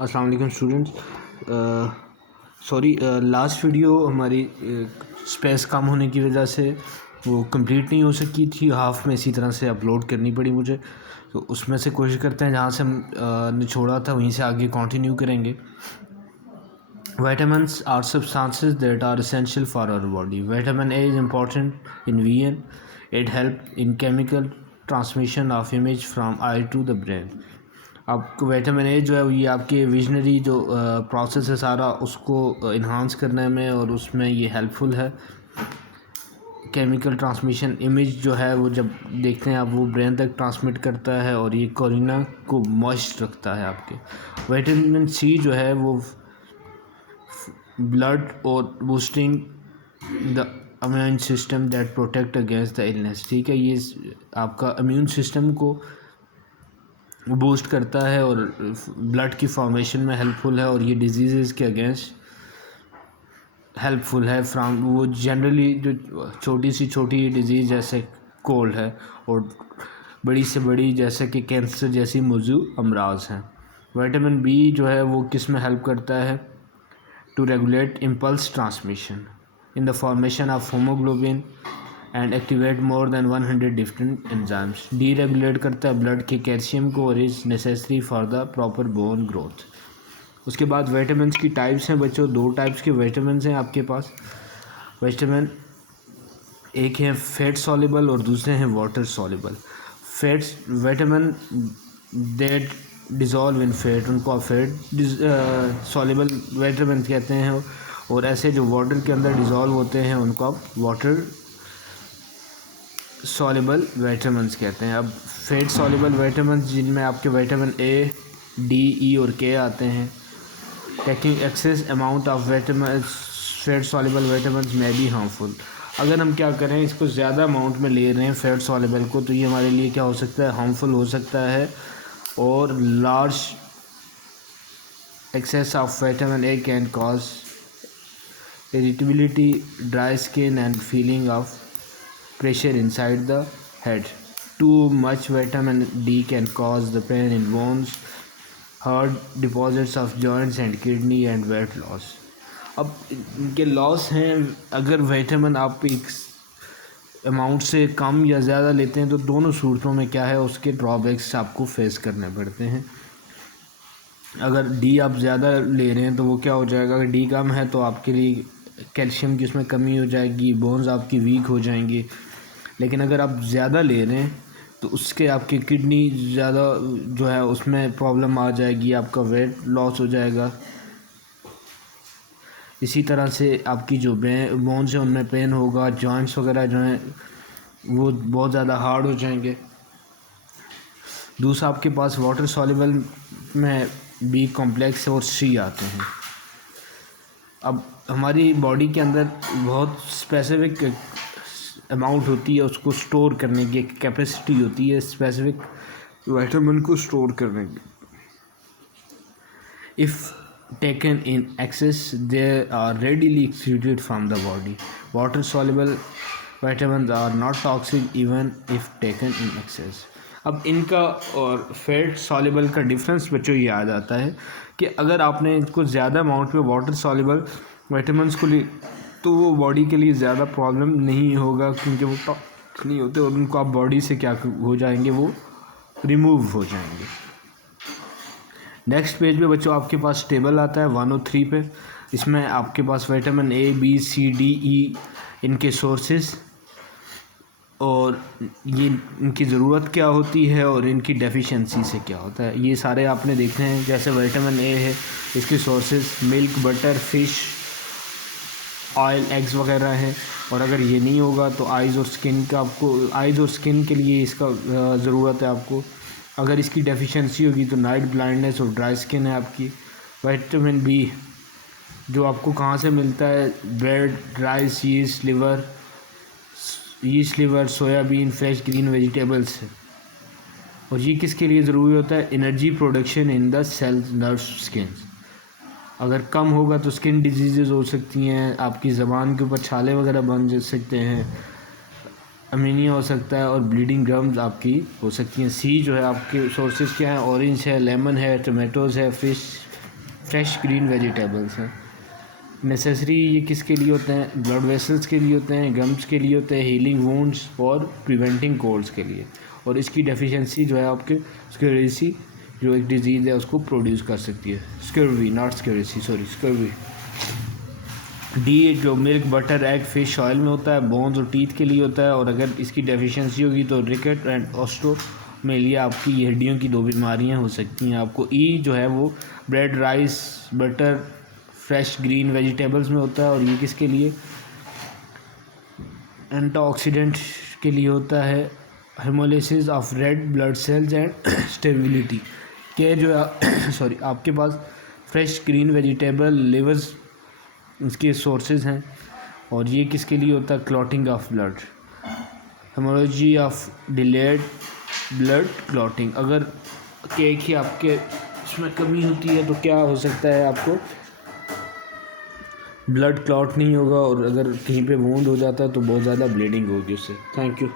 अस्सलाम वालेकुम students. Sorry, last video हमारी स्पेस कम होने की वजह से वो कंप्लीट नहीं हो सकी थी, हाफ में इसी तरह से अपलोड करनी पड़ी मुझे। तो उसमें से कोशिश करते हैं जहाँ से हम ने छोड़ा था वहीं से आगे कंटिन्यू करेंगे। Vitamins are substances that are essential for our body. Vitamin A is important in VN. It helps in chemical transmission of image from eye to the brain. आपको विटामिन ए जो है ये आपके विजनरी जो process है सारा उसको enhance करने में और उसमें ये हेल्पफुल है। केमिकल ट्रांसमिशन इमेज जो है वो जब देखते हैं आप वो ब्रेन तक ट्रांसमिट करता है और ये कोरिना को मॉइस्ट रखता है आपके। विटामिन सी जो है वो ब्लड और boosting the immune system that protect against the illness. ठीक है, ये आपका इम्यून सिस्टम को बूस्ट करता है और ब्लड की फॉर्मेशन में हेल्पफुल है और ये डिजीज़ के अगेंस्ट हेल्पफुल है फ्राम वो जनरली जो छोटी डिजीज़ जैसे कोल्ड है और बड़ी से बड़ी जैसे कि कैंसर जैसी मौजूद अमराज हैं। विटामिन बी जो है वो किस में हेल्प करता है? To regulate impulse transmission in the formation of haemoglobin and activate more than 100 different enzymes. D regulate करता है ब्लड के कैल्शियम को और is necessary for the proper bone growth. उसके बाद विटामिन की टाइप्स हैं बच्चों, दो टाइप्स के विटामिन हैं आपके पास। विटामिन एक है फैट सॉल्युबल और दूसरे हैं water soluble. Fats vitamin that dissolve in fat, उनको आप फैट सॉल्युबल विटामिन कहते हैं, और ऐसे जो वाटर के अंदर डिज़ोल्व होते हैं उनको आप वाटर सॉल्युबल विटामिन्स कहते हैं। अब फैट सॉल्युबल विटामिन्स जिनमें आपके विटामिन ए, डी, ई और के आते हैं। Taking excess amount of vitamin fat soluble vitamins में भी हार्मफुल। अगर हम क्या करें, इसको ज़्यादा अमाउंट में ले रहे हैं फैट सॉल्युबल को, तो ये हमारे लिए क्या हो सकता है? हार्मफुल हो सकता है। और large access of vitamin A can cause irritability, dry skin and feeling of pressure inside the head. Too much vitamin D can cause the pain in bones, hard deposits of joints and kidney and weight loss. अब इनके loss हैं। अगर vitamin आप एक amount से कम या ज़्यादा लेते हैं तो दोनों सूरतों में क्या है, उसके ड्रॉबैक्स आपको फेस करने पड़ते हैं। अगर डी आप ज़्यादा ले रहे हैं तो वो क्या हो जाएगा, अगर डी कम है तो आपके लिए कैल्शियम की उसमें कमी हो जाएगी, बोन्स आपकी वीक हो जाएंगी। लेकिन अगर आप ज़्यादा ले रहे हैं तो उसके आपकी किडनी ज़्यादा जो है उसमें प्रॉब्लम आ जाएगी, आपका वेट लॉस हो जाएगा। इसी तरह से आपकी जो बोन्स हैं उनमें पेन होगा, जॉइंट्स वगैरह जो हैं वो बहुत ज़्यादा हार्ड हो जाएंगे। दूसरा आपके पास वाटर सॉल्युबल में बी कॉम्प्लेक्स और सी आते हैं। अब हमारी बॉडी के अंदर बहुत स्पेसिफिक अमाउंट होती है उसको स्टोर करने की, एक कैपेसिटी होती है स्पेसिफिक विटामिन को स्टोर करने की। If taken in excess they are readily excreted from the body. Water soluble vitamin are not toxic even if taken in excess. अब इनका और फैट सॉल्युबल का डिफरेंस बच्चों ये आ जाता है कि अगर आपने इनको ज़्यादा अमाउंट में वाटर सॉल्युबल विटामिन्स को ली तो वो बॉडी के लिए ज़्यादा प्रॉब्लम नहीं होगा, क्योंकि वो टॉक्सिक नहीं होते और उनको आप बॉडी से क्या हो जाएंगे, वो रिमूव हो जाएंगे। नेक्स्ट पेज पे बच्चों आपके पास टेबल आता है 103 पे। इसमें आपके पास vitamin A, B, C, D, E इनके सोर्सेस और ये इनकी ज़रूरत क्या होती है और इनकी डेफिशिएंसी से क्या होता है, ये सारे आपने देखने हैं। जैसे विटामिन ए है, इसके sources milk, butter, fish, oil, eggs वगैरह हैं। और अगर ये नहीं होगा तो आइज़ और स्किन का आपको आइज़ और स्किन के लिए इसका ज़रूरत है आपको। अगर इसकी डेफिशिएंसी होगी तो नाइट ब्लाइंडनेस और ड्राई स्किन है आपकी। विटामिन बी जो आपको कहाँ से मिलता है? Bread, rice, yeast liver, soybean, fresh green vegetables है। और ये किसके लिए ज़रूरी होता है? Energy production in the cells, nerves, skin. अगर कम होगा तो स्किन डिजीज़ हो सकती हैं, आपकी ज़बान के ऊपर छाले वगैरह बन सकते हैं, अमीनिया हो सकता है और ब्लीडिंग गम्स आपकी हो सकती हैं। सी जो है आपके सोर्सेज क्या हैं? ऑरेंज है, लेमन है, टमाटोज़ है, फ़िश फ्रेश ग्रीन वेजिटेबल्स हैं। नेसेसरी ये किसके लिए होते हैं? ब्लड वेसल्स के लिए होते हैं, गम्स के लिए होते हैं, हीलिंग वुंड्स और प्रिवेंटिंग कोल्ड्स के लिए। और इसकी डेफिशिएंसी जो है आपके स्क्लेरोसी जो एक डिजीज़ है उसको प्रोड्यूस कर सकती है। Scurvy, not sclerosis, sorry, scurvy. D जो milk, butter, egg, fish oil में होता है, बोन्स और टीथ के लिए होता है। और अगर इसकी डेफिशिएंसी होगी तो रिकेट एंड ऑस्ट्रोमेलिया आपकी ये हड्डियों की 2 बीमारियां हो सकती हैं आपको। ई जो है वो bread, rice, butter, fresh green vegetables में होता है। और ये किसके लिए? एंटीऑक्सीडेंट के लिए होता है। Haemolysis of red blood cells and stability के जो सॉरी आपके पास फ्रेश ग्रीन वेजिटेबल लिवर्स इसके सोर्सेज हैं। और ये किसके लिए होता है? Clotting of blood, haemology of delayed blood clotting. अगर केक ही आपके इसमें कमी होती है तो क्या हो सकता है? आपको ब्लड क्लॉट नहीं होगा और अगर कहीं पे वूंड हो जाता है तो बहुत ज़्यादा ब्लीडिंग होगी उससे। Thank you.